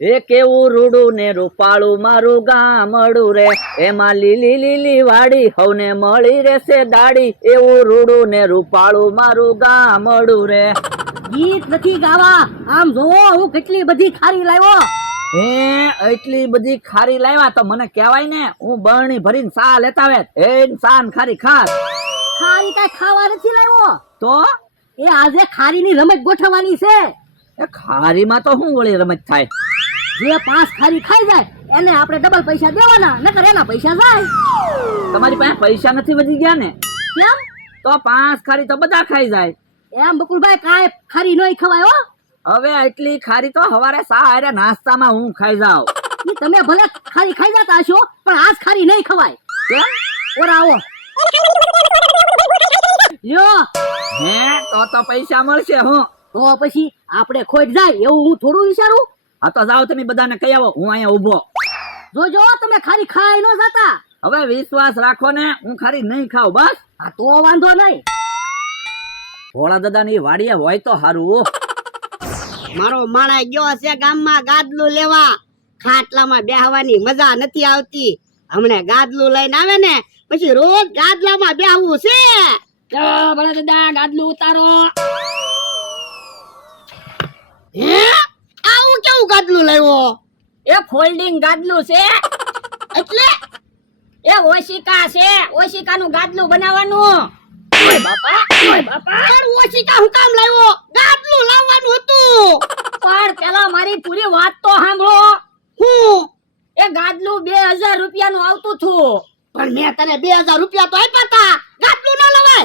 એ કેવું રૂડું ને રૂપાળું મારું ગામડું રે, એમાં લીલી લીલી વાડી હવને મળી રહેશે દાડી, એવું રૂડું ને રૂપાળું મારું ગામડું રે. ગીત નથી ગાવા, આમ જોવો હું કેટલી બધી ખારી લાવ્યો. હે એટલી બધી ખારી લાવ્યા તો મને કહેવાય ને, હું બરણી ભરીને સા લેતા આવે. એ સાન ખારી ખાસ. ખારી કઈ ખાવા નથી લાવ્યો, તો એ આજે ખારીની રમત ગોઠવવાની છે. એ ખારીમાં તો શું વળી રમત થાય? જે 5 ખારી ખાઈ જાય એને આપણે ડબલ પૈસા દેવાના, નકર એના પૈસા જાય. તમારી પાસે પૈસા નથી વધી ગયા ને? કેમ? તો 5 ખારી તો બધા ખાઈ જાય. એમ બકુલભાઈ કાંઈ ખારી નહીં ખવાય હો. હવે એટલી ખારી તો હવારે સા હારે નાસ્તામાં હું ખાઈ જાઉં. ઈ તમે ભલે ખારી ખાઈ જતા હશો, પણ આજ ખારી નહીં ખવાય. કેમ? ઓરા આવો. લ્યો હે તો પૈસા મળશે. હું તો પછી આપણે ખોટ જાય એવું હું થોડું વિચારું. હા તો જાઓ, તમે બધાને કહી આવો, હું અહીંયા ઊભો. જોજો તમે ખારી ખાઈ ન જતા. હવે વિશ્વાસ રાખો ને, હું ખારી નહીં ખાવ બસ. હા તો વાંધો નહીં. ભોળા દાદાની વાડીએ હોય તો હારું. મારો માણા ગયો છે ગામમાં ગાદલું લેવા. ખાટલામાં બેહવાની મજા નથી આવતી. હમણે ગાદલું લઈને આવે ને પછી રોજ ગાદલામાં બેહવું છે. ચાલો ભલા દાદા ગાદલું ઉતારો. હે આવું કેવું ગાદલું લાવ્યો? એ ફોલ્ડિંગ ગાદલું છે. એટલે એ ઓશિકા છે, ઓશિકાનું ગાદલું બનાવવાનું. ઓય બાપા, ઓય બાપા. પણ ઓશિકા હું કામ લાવ્યો? ગાદલું લાવવાનું હતું. પણ પેલા મારી પૂરી વાત તો સાંભળો. હું એ ગાદલું 2000 રૂપિયાનું આવતું હતું. પણ મેં તને 2000 રૂપિયા તો આપ્યા હતા. ગાદલું ના લવાય.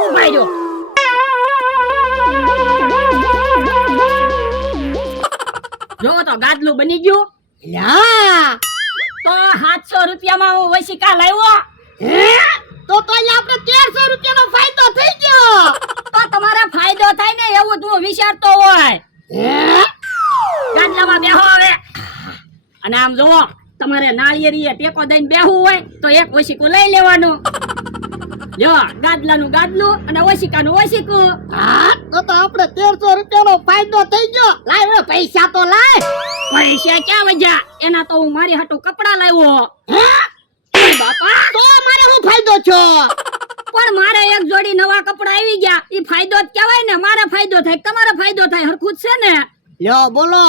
ઉભા રહ્યો. જો તો ગાદલું બની ગયું. યા તો 700 રૂપિયામાં હું ઓશિકા લાવ્યો. હે તો અહીંયા આપણે 1300 રૂપિયાનો ફાયદો થઈ ગયો. તો તમારે ફાયદો થાય ને એવું તું વિચારતો હોય. હે ગાદલામાં બેહો હવે. અને આમ જોવો, તમારે નાળિયેરીએ ટેકો દઈને બેહવું હોય તો એક ઓશિકું લઈ લેવાનું. જો ગાદલાનું ગાદલું અને ઓશિકાનું ઓશિકું. હા તો આપણે 1300 રૂપિયાનો ફાયદો થઈ ગયો. લાય હવે પૈસા તો લાય. પૈસા ક્યાં વજ્યા? એના તો હું મારી હાટુ કપડા લાવ્યો. હે ઓય બાપા, તો મારે શું ફાયદો છો? પણ મારે એક જોડી નવા કપડા આવી ગયા. ઈ ફાયદો જ કહેવાય ને. મારે ફાયદો થાય, તમારે ફાયદો થાય, હરખું જ છે ને. લ્યો બોલો.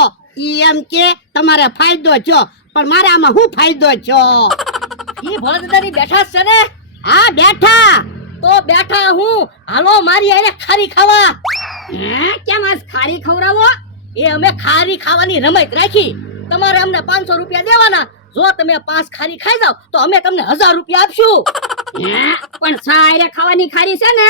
ઈ એમ કે તમારે ફાયદો છો, પણ મારે આમાં શું ફાયદો છો? ઈ ભોળાદાદાની બેઠા છે ને? હા બેઠા. તો બેઠા હું. હાલો મારી હારે ખારી ખાવા. હે કેમ આજ ખારી ખવડાવો? એ અમે ખારી ખાવાની રમત રાખી. તમારે અમને 500 રૂપિયા દેવાના. જો તમે 5 ખારી ખાઈ જાવ તો અમે તમને 1000 રૂપિયા આપશું. હે પણ સાયરે ખાવાની ખારી છે ને?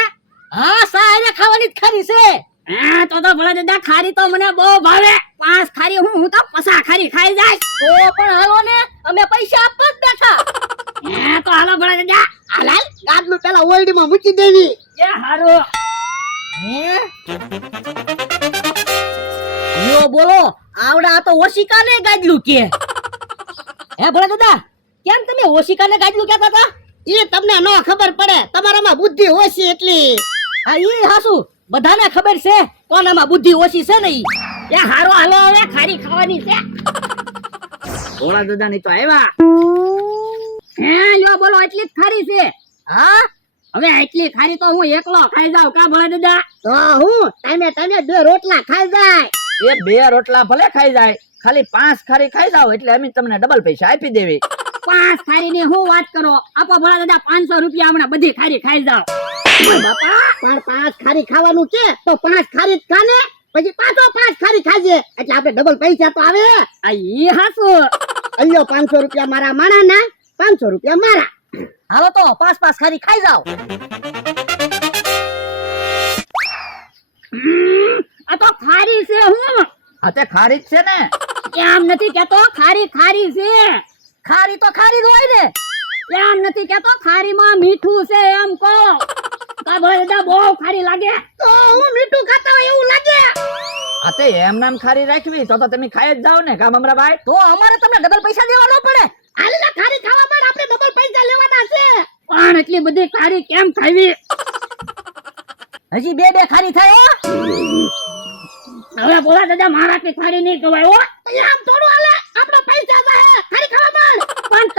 હા સાયરે ખાવાની જ ખારી છે. હા તો ભોળાદાદા ખારી તો મને બહુ ભાવે. 5 ખારી હું તો 50 ખારી ખાઈ જાય. તો પણ હાલો ને, અમે પૈસા આપવા જ બેઠા. હે તો હાલો ભોળાદાદા. હાલાલ ગાદલું પેલા ઓરડીમાં મૂકી દેવી. એ હારું. હે યો બોલો, આવડા તો ઓશિકાને ગાદલું કે. હે ભોળાદાદા, કેમ તમે ઓશિકાને ગાદલું કહેતા હતા? ઈ તમને ન ખબર પડે. તમારામાં બુદ્ધિ ઓછી એટલી. હા ઈ હાસુ, બધાને ખબર છે કોનામાં બુદ્ધિ ઓછી છે ને ઈ. એ હારો હાલો હવે ખારી ખાવાની છે. ભોળા દાદાની તો આવ્યા. હે યો બોલો, એટલી જ ખારી છે? હા હવે એટલી ખારી તો હું એકલો ખાઈ જાઉં કા ભોળાદાદા? તો હું તમે 2 રોટલા ખાઈ જાય. એ 2 રોટલા ભલે ખાઈ જાય, ખાલી 5 ખારી ખાઈ જાવ એટલે અમે તમને ડબલ પૈસા આપી દેવી. 5 ખારી ની હું વાત કરો? આપો ભોળાદાદા 500 રૂપિયા હમણાં બધી ખારી ખાઈ જાવ. બાપા પણ 5 ખારી ખાવાનું છે તો 5 ખારી જ ખાને, પછી પાછો 5 ખારી ખાજે એટલે આપણે ડબલ પૈસા તો આવે. આ ઈ હાસુ. અલ્યો 500 રૂપિયા મારા માણાના, 500 રૂપિયા મારા. હાલો તો 5 ખારી ખાઈ જાવ. આ તો ખારી છે. હું હા તે ખારી જ છે ને. એમ નથી કેતો ખારી ખારી છે. ખારી તો ખારી જ હોય ને. એમ નથી કેતો ખારીમાં મીઠું છે એમ કહો. કા ભોળાદાદા બહુ ખારી લાગે? તો હું મીઠું ખાતા હોય એવું લાગે. હા તે એમ નામ ખારી રાખવી તો તમે ખાઈ જ જાવ ને કા મમરાભાઈ. તો અમારે તમને ડબલ પૈસા દેવા ન પડે? આલીલા ખારી ખાવા માટે આપણે ડબલ પૈસા લેવાના છે. પણ એટલી બધી ખારી કેમ ખાવી? હજી 2 ખારી થાય હો. હવે ભોળાદાદા મારાથી ખારી નહીં ખવાય હો. આમ થોડું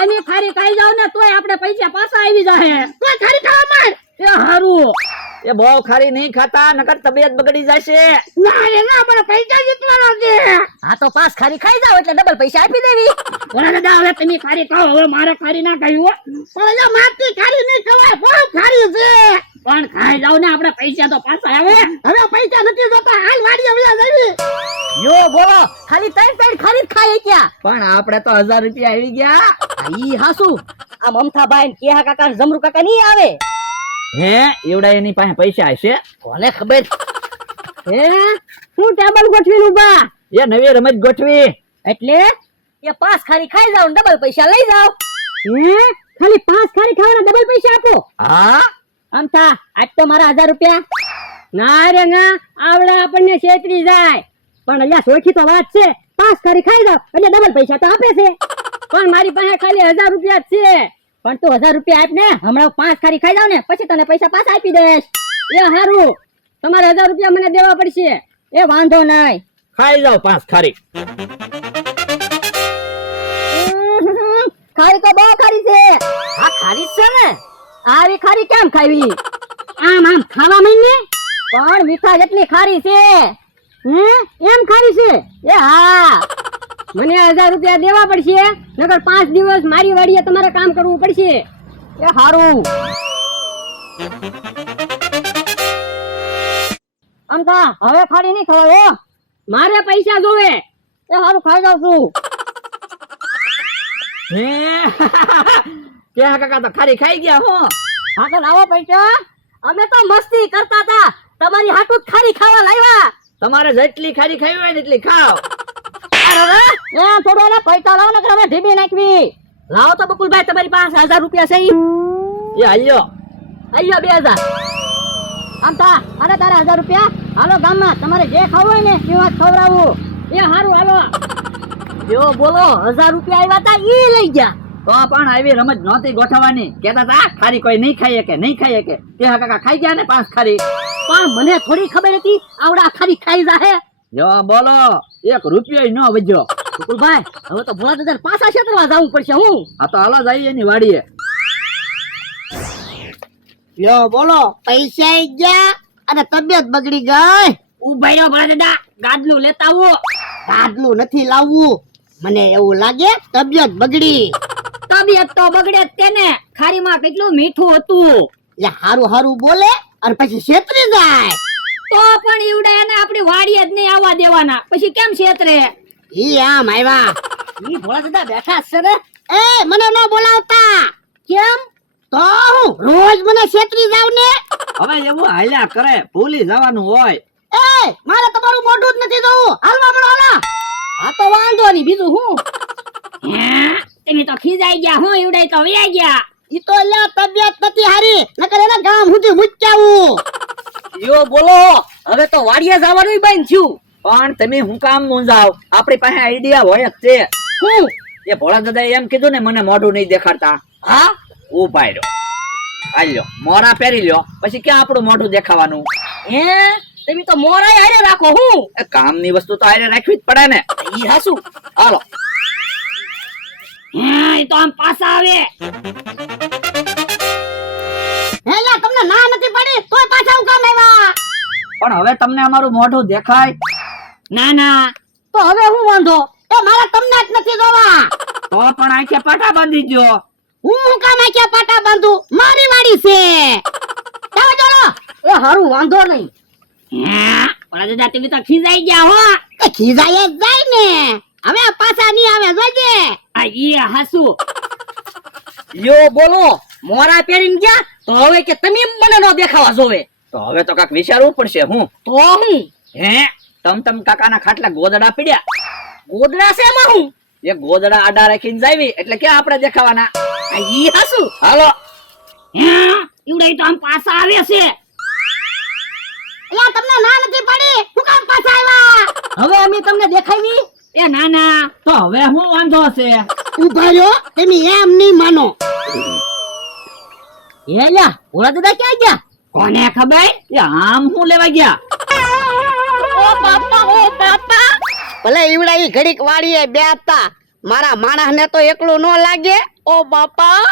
તમે ખારી ખાઈ જાવ ને તોય આપણે પૈસા પાછા આવી જાય તોય ખારી ખાવા માંડ એ હારું એ બહુ ખારી નહીં ખાતા નકર તબિયત બગડી જશે. ના રે ના આપણે પૈસા જીતવાના છે હા તો 5 ખારી ખાઈ જાવ એટલે ડબલ પૈસા આપી દેવી ઓલા દાદા હવે તમે ખારી ખાઓ હવે મારે ખારી ના ખાવી પણ એટલે મારતી ખારી નહીં ખવાય બહુ ખારી છે પણ ખાઈ જાવ ને આપણે પૈસા તો પાછા આવે હવે પૈસા નથી જોતા હાલ વાડીએ વ્યા જવી યો બોલો ખાલી 3 ખારી ખાઈ ગયા પણ આપણે તો 1000 રૂપિયા આવી ગયા. ઈ હાસુ આ મમથાભાઈ ને કેહા કાકા ને જમરૂ કાકા નહીં આવે હે એવડા એની પાસે પૈસા હશે? કોને ખબર હે હું ટેબલ ગોઠવીને ઉભા એ નવી રમત ગોઠવી. એટલે એ 5 ખારી ખાઈ જાવ ને ડબલ પૈસા લઈ જાવ હે ખાલી 5 ખારી ખાવાના ડબલ પૈસા આપો હા આમ થા આજ તો મારા 1000 રૂપિયા ના રે ના આવડા આપણને છેતરી જાય પણ અલ્યા સોખી તો વાત છે 5 ખારી ખાઈ જાવ એટલે ડબલ પૈસા તો આપે છે પણ મારી પાસે ખાલી 1000 રૂપિયા જ છે પણ તું 1000 રૂપિયા આપ ને હમણાં 5 ખારી ખાઈ જાવ ને પછી તને પૈસા પાછા આપી દઈશ એ હારું તમારે 1000 રૂપિયા મને દેવા પડશે એ વાંધો નહીં ખાઈ જાવ 5 ખારી. ખારી તો બહુ ખારી છે આ ખારી છે ને આવી ખારી કેમ ખાવી આમ આમ ખાવા માંડને પણ મીઠા જેટલી ખારી છે હે એમ ખારી છે એ હા મને 1000 રૂપિયા દેવા પડશે નકર 5 દિવસ મારી વાડીએ તમારે કામ કરવું પડશે એ હારું અમતા હવે ખારી નહીં ખવાય મારે પૈસા જોવે એ હારું ખાઈ જાવ છું હે ક્યાં કાકા તો ખારી ખાઈ ગયા હું. હા તો લાવો પૈસા અમે તો મસ્તી કરતા હતા તમારી હાટુ જ ખારી ખાવા લાવ્યા તમારે જેટલી ખારી ખાવી હોય ને એટલી ખાઓ. અરે એ થોડો ને પૈસા લાવો ને અમે ઢીબી નાખવી લાવો તો બકુલભાઈ તમારી પાસે 1000 રૂપિયા છે એ હાલ્યો અయ్యో 2000 આમ તા અરે તારા 1000 રૂપિયા હાલો ગામમાં તમારે જે ખાવું હોય ને એ વાત ખવડાવું એ હારું હાલો જો બોલો 1000 રૂપિયા આવ્યા તા ઈ લઈ ગયા તો પણ આવી રમત નહોતી ગોઠવવાની. કેતા તા ખારી કોઈ નહીં ખાઈ કે નહીં ખાઈ કે ક્યાં કાકા ખાઈ ગયા ને 5 ખારી. પણ મને થોડી ખબર હતી આવડા ખારી ખાઈ જાહે જો બોલો 1 રૂપિયો ન વજ્યો. બકુલભાઈ હવે તો ભોળા દાદા પાછા ક્ષેત્રમાં જવું પડશે હું આ તો હાલો જઈએ એની વાડીએ. લ્યો બોલો પૈસા ઈ ગયા અને તબિયત બગડી ગઈ. ઉભા રહ્યો ભોળા દાદા ગાદલું લેતા આવો ગાદલું નથી લાવવું મને એવું લાગે તબિયત બગડી. તબિયત તો બગડે જ તેને ખારીમાં કેટલું મીઠું હતું એટલે હારું હારું બોલે અને પછી છેતરી જાય. તો પણ ઈવડા એને આપણી વાડીએ જ નહીં આવવા દેવાના પછી કેમ છેતરે ઈ આમ આવ્યા. ઈ ભોળા દાદા બેઠા છે ને એ મને ન બોલાવતા. કેમ તો હું રોજ મને છેતરી જાવ ને. હવે એવું હાલ્યા કરે ભૂલી જવાનું હોય. એ મારે તમારું મોઢું જ નથી જોવું હાલવા મળો હાલા. આ તો વાંધો નહીં બીજું હું હે તમે તો ખીજાઈ ગયા હું ઈવડા તો વયા ગયા ઈ તો લે તબિયત નથી હારી નકર એના ગામ સુધી મુચ્ચાવું. યો બોલો હવે તો વાડીએ જવાનું બંધ થયું પણ તમે હું કામ મૂંઝાવ આપણી પાસે આઈડિયા હોય જ છે. હું એ ભોળા દાદા એમ કીધું ને મને મોઢું નહીં દેખાડતા. હા ઉભા રહ્યો હાલ્યો મોરા પહેરી લ્યો પછી ક્યાં આપણું મોઢું દેખાવાનું. હે તમે તો મોરાય હારે રાખો હું એ કામની વસ્તુ તો હારે રાખવી જ પડે ને. ઈ હાસુ હાલો હે ઈ તો આમ પાછા આવે હેલા તમને ના નથી પડી તોય પાછા હું કામ આવ્યા. પણ હવે તમને અમારું મોઢું દેખાય ના ના તો હવે હું વાંધો એ મારે તમને જ નથી જોવા. તો પણ આંખે પાટા બાંધી ગયો. હું કામ આખ્યા પાટા બાંધું મારી વાડી છે. ચાલો ચાલો એ હારું વાંધો નહીં ભોળા દાદા તમે તો ખીજાઈ ગયા હો એ ખીજાય જ જાય ને હવે પાછા નહીં આવે જોજે. આ ઈ હાસુ યો બોલો મોરા પહેરીને ગયા તો હવે કે તમે મને ન દેખાવા જોવે તો હવે તો કાક વિચારવું પડશે. હું તો હું હે તમ કાકાના ખાટલા ગોદડા પીડ્યા. ગોદડા છે એમાં હું એ ગોદડા આડા રાખીને જાવી એટલે ક્યાં આપણે દેખાવાના. આ ઈ હાસુ હાલો હે ઈવડે તો આમ પાછા આવે છે એલા તમને ના નથી પડી હું કામ પાછા આવ્યા. હવે અમે તમને દેખાવી એ ના ના તો હવે હું વાંધો છે. ઉભા રહ્યો તમે એમ નહીં માનો. એલા ભોળા દાદા ક્યાં ગયા કોને ખબર એ આમ હું લેવા ગયા. ઓ બાપા ભલે ઈવડા ઈ ઘડીક વાડીએ બેસતા મારા માણસ ને તો એકલું ન લાગે. ઓ બાપા